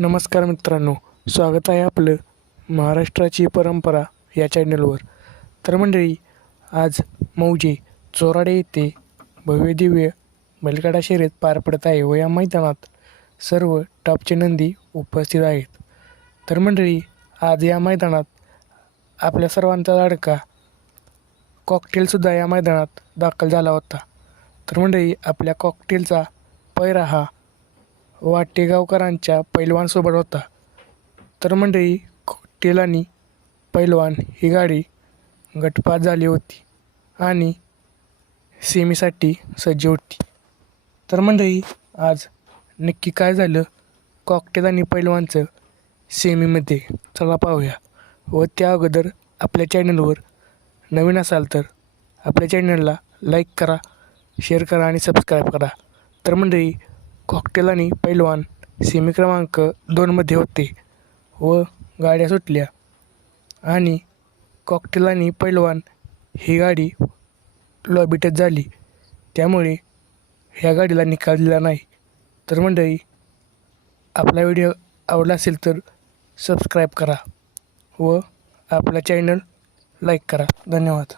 नमस्कार मित्रांनो स्वागत आहे आपलं महाराष्ट्राची परंपरा या चॅनलवर. तर मंडळी आज मौजे चोराडे येथे भव्यदिव्य बैलगाडा शर्यत पार पडत आहे व या मैदानात सर्व टॉपचे नंदी उपस्थित आहेत. तर मंडळी आज या मैदानात आपल्या सर्वांचा लाडका कॉकटेलसुद्धा या मैदानात दाखल झाला होता. तर मंडळी आपल्या कॉकटेलचा पैरा हा वाटेगावकरांच्या पैलवानसोबत होता. तर मंडळी कॉकटेल आणि पैलवान ही गाडी गटपात झाली होती आणि सेमीसाठी सज्ज होती. तर मंडळी आज नक्की काय झालं? कॉकटेल आणि पैलवानचं सेमीमध्ये चला पाहूया व त्या अगोदर आपल्या चॅनलवर नवीन असाल तर आपल्या चॅनलला लाईक करा शेअर करा आणि सबस्क्राईब करा. तर मंडळी कॉकटेल आणि पैलवान सेमी क्रमांक दोनमध्ये होते व गाड्या सुटल्या. आणि कॉकटेल आणि पैलवान ही गाडी लॉबीटच झाली. त्यामुळे ह्या गाडीला निकाल दिला नाही. तर मंडळी आपला व्हिडिओ आवडला असेल तर सबस्क्राईब करा व आपला चॅनल लाईक करा. धन्यवाद.